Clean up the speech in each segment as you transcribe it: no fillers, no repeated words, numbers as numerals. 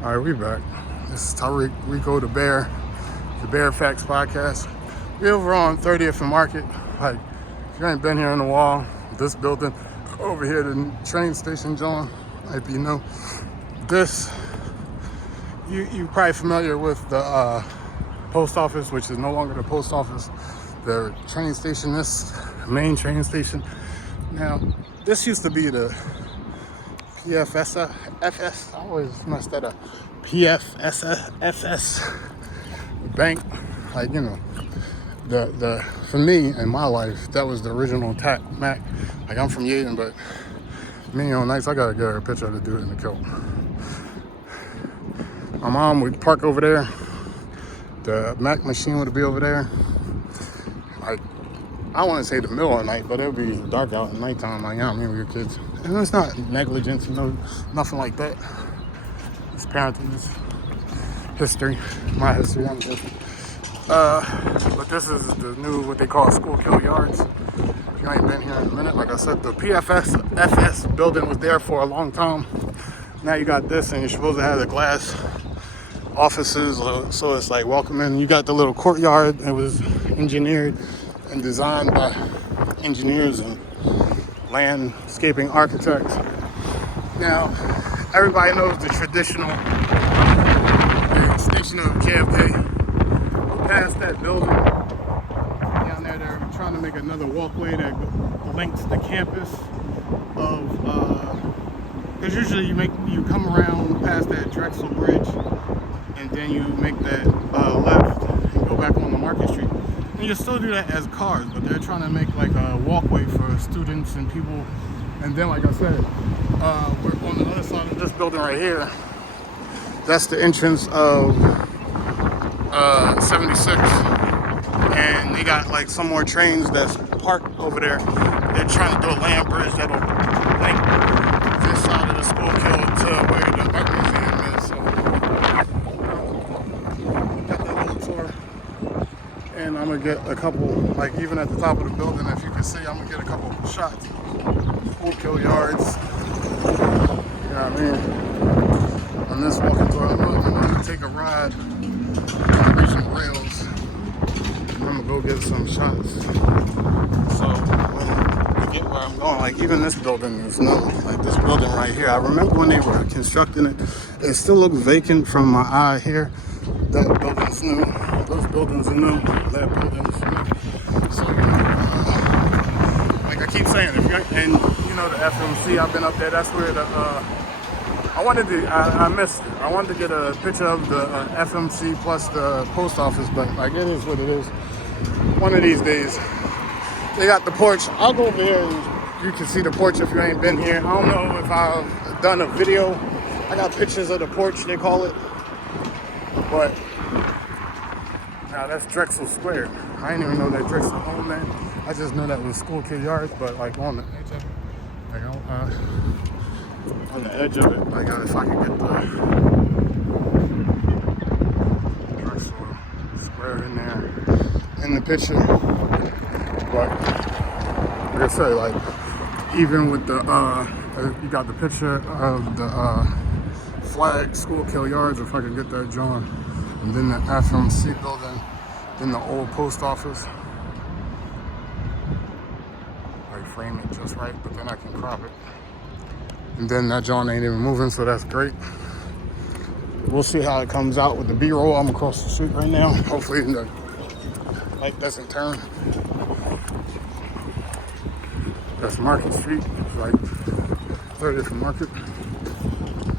All right, we back. This is Tariq Rico, DaBear, the Bear Facts Podcast. We over on 30th and Market. Like, if you ain't been here in a while, this building over here, the train station, John, might be new. This, you probably familiar with the post office, which is no longer the post office. The train station, this main train station. Now, this used to be the PFS, I always messed that up. PFSFS bank, like, you know, the for me in my life, that was the original Mac. Like, I'm from Yaden, but me on nights, I gotta get her a picture of the dude in the kilt. My mom would park over there. The Mac machine would be over there. Like, I want to say the middle of the night, but it would be dark out at nighttime. Like, you know what I mean, with your kids. And it's not negligence, you know, nothing like that. It's parenting, it's history, my history. I'm just, but this is the new, what they call school kill yards. If you ain't been here in a minute, like I said, the PFS building was there for a long time. Now you got this, and you're supposed to have the glass offices, so it's like welcoming. You got the little courtyard. It was engineered and designed by engineers and landscaping architects. Now, everybody knows the traditional station of JFK. Past that building, down there, they're trying to make another walkway that links the campus of, because usually you come around past that Drexel Bridge, and then you make that left and go back on the Market Street. And you still do that as cars, but they're trying to make like a walkway for students and people. And then, like I said, we're on the other side of this building right here. That's the entrance of 76. And they got like some more trains that's parked over there. They're trying to do a land bridge that'll link this side of the school kill to where the art museum is. So, got that little tour. And I'm gonna get a couple, like even at the top of the building, if you can see, I'm gonna get a couple shots. School kill yards. You know what I mean? On this walking tour, I'm gonna take a ride on the regional rails. And I'm gonna go get some shots. So when we get where I'm going, like even this building is new. Like this building right here. I remember when they were constructing it, it still looks vacant from my eye here. That building's new. Those buildings are new. That building's new. So, like I keep saying, if you're, and you know the FMC, I've been up there. That's where the I missed it. I wanted to get a picture of the FMC plus the post office, but like it is what it is. One of these days, they got the porch. I'll go over there and you can see the porch if you ain't been here. I don't know if I've done a video. I got pictures of the porch, they call it. But now that's Drexel Square. I didn't even know that Drexel owned that. I just knew that was school kid yards, but like on the edge of it, like on the edge of it, like if I could get the Drexel Square in there in the picture. But like I say, like even with the you got the picture of the flag school kill yards, if I could get that drawn, and then the FMC building, then the old post office, like frame it just right, but then I can crop it, and then that John ain't even moving, so that's great. We'll see how it comes out with the B-roll. I'm across the street right now. Hopefully the light doesn't turn. That's Market Street. It's like 30th and Market.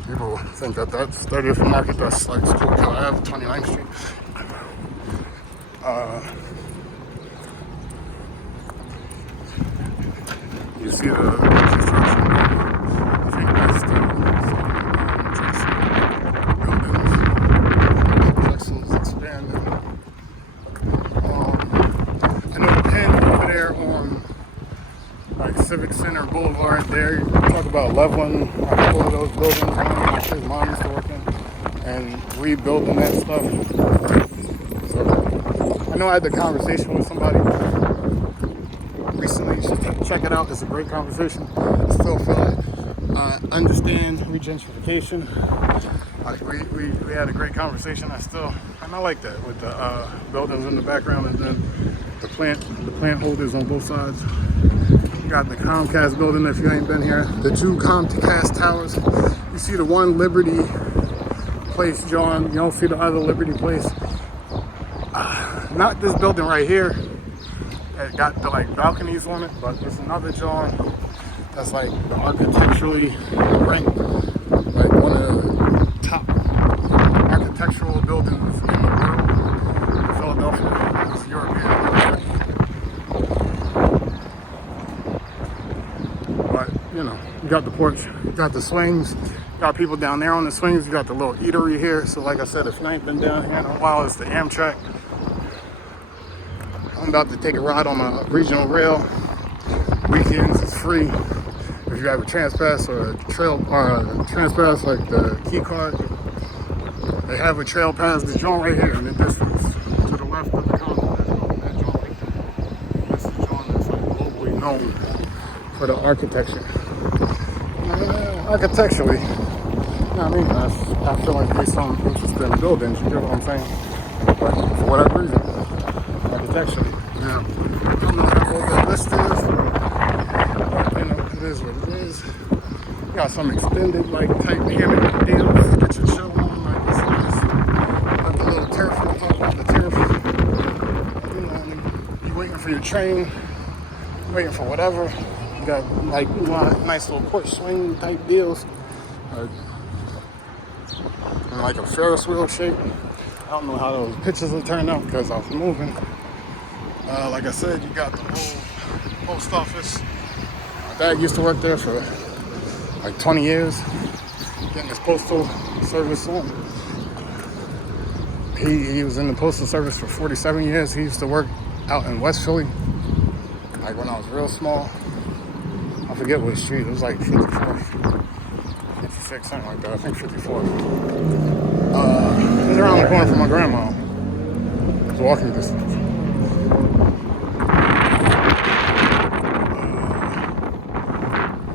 People think that that's 30th and Market. That's like School Kill Ave, 29th Street. You see the construction. I think that's the buildings. Drexel's expanding. I know the pen over there on like Civic Center Boulevard there. You talk about leveling a couple of those buildings. My kid's mom used to work in, and rebuilding that stuff. So I know I had the conversation with somebody recently. You should check it out. It's a great conversation. I still feel like understand regentrification. Like we had a great conversation. And I like that with the buildings in the background and then the plant holders on both sides. You got the Comcast building if you ain't been here. The two Comcast towers. You see the one Liberty place, John. You don't see the other Liberty place. Not this building right here. It got the like balconies on it, but there's another John that's like architecturally ranked, like one of the top architectural buildings in the world. Philadelphia. It's European. But you know, you got the porch, you got the swings, you got people down there on the swings, you got the little eatery here. So like I said, if you ain't been down here in a while, it's the Amtrak. I'm about to take a ride on a regional rail. Weekends it's free. If you have a Transpass or a trail or a Transpass like the key card, they have a trail pass. The joint right here in the distance to the left of the counter. That joint right there. That's the joint that's like globally known for the architecture. Architecturally, you know what I mean? I feel like there's some interest in buildings. You get what I'm saying? But for whatever reason, architecturally. Now, I don't know how old that list is, but you know, it is what it is. You got some extended, like, type hammock deals. Get your chill on, like, this nice. Got the little turf on top of the turf. You know, you waiting for your train, waiting for whatever. You got, like, nice little porch swing type deals. In like a Ferris wheel shape. I don't know how those pictures will turn out because I was moving. Like I said, you got the whole post office. My dad used to work there for like 20 years, getting his postal service on. He was in the postal service for 47 years. He used to work out in West Philly, like when I was real small. I forget what street, it was like 54, 56, something like that. I think 54. It was around the corner from my grandma. It was walking distance.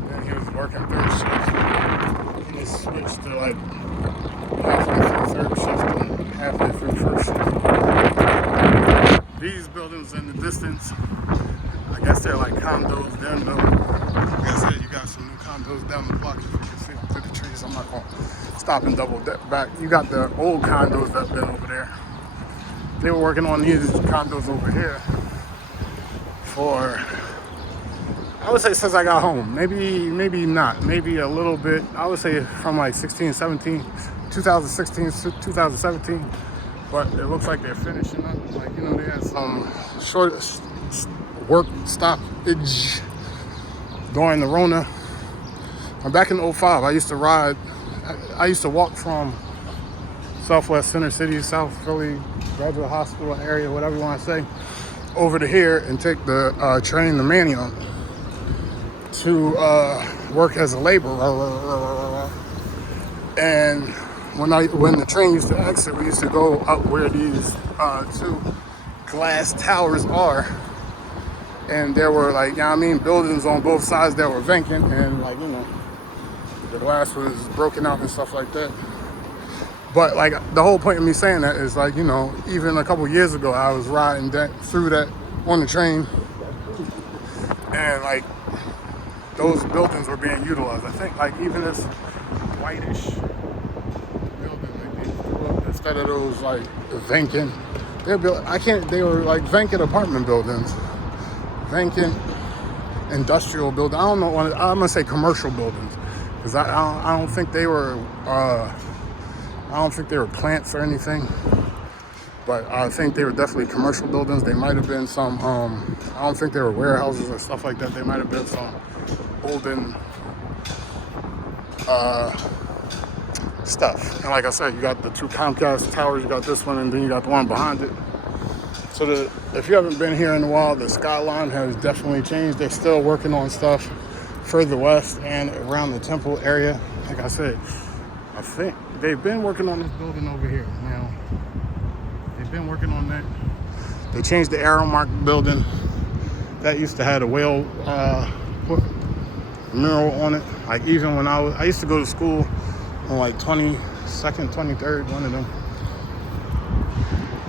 Then he was working third shift. He just switched to like halfway through third shift and halfway through first shift. These buildings in the distance, I guess they're like condos down though. Like I said, you got some new condos down the block. If you can see through the trees, I'm not gonna stop and double back. You got the old condos that been over there. They were working on these condos over here for, I would say since I got home. Maybe not. Maybe a little bit. I would say from like 2016 to 2017. But it looks like they're finishing up. Like, you know, they had some short work stoppage during the Rona. Back in 05, I used to walk from Southwest Center City, South Philly, Graduate Hospital area, whatever you want to say, over to here and take the train to Mannion to work as a laborer. And when the train used to exit, we used to go up where these two glass towers are. And there were, like, you know what I mean, buildings on both sides that were vacant, and, like, you know, the glass was broken out and stuff like that. But, like, the whole point of me saying that is, like, you know, even a couple years ago, I was riding through that on the train, and, like, those buildings were being utilized. I think, like, even this whitish building, like, they threw up instead of those, like, vacant, they were, like, vacant apartment buildings. Vacant industrial building. I don't know. I'm gonna say commercial buildings because I don't think they were. I don't think they were plants or anything. But I think they were definitely commercial buildings. They might have been some. I don't think they were warehouses or stuff like that. They might have been some olden stuff. And like I said, you got the two Comcast towers. You got this one, and then you got the one behind it. So if you haven't been here in a while, the skyline has definitely changed. They're still working on stuff further west and around the Temple area. Like I said, I think they've been working on this building over here. Now, they've been working on that. They changed the Aramark building. That used to have a whale mural on it. Like even when I used to go to school on like 22nd, 23rd, one of them.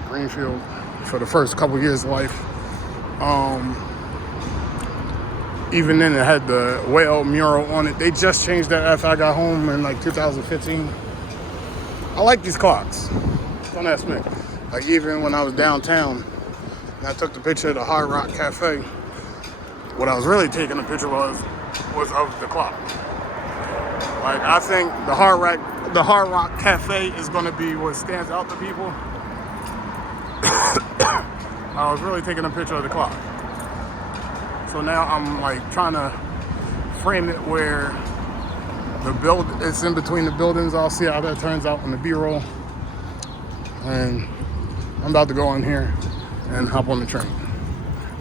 Greenfield for the first couple years of life. Even then, it had the whale mural on it. They just changed that after I got home in like 2015. I like these clocks. Don't ask me. Like even when I was downtown and I took the picture of the Hard Rock Cafe, what I was really taking a picture was of the clock. Like I think the Hard Rock Cafe is going to be what stands out to people. I was really taking a picture of the clock. So now I'm like trying to frame it where it's in between the buildings. I'll see how that turns out on the B-roll. And I'm about to go in here and hop on the train.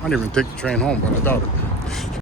I didn't even take the train home, but I doubt it.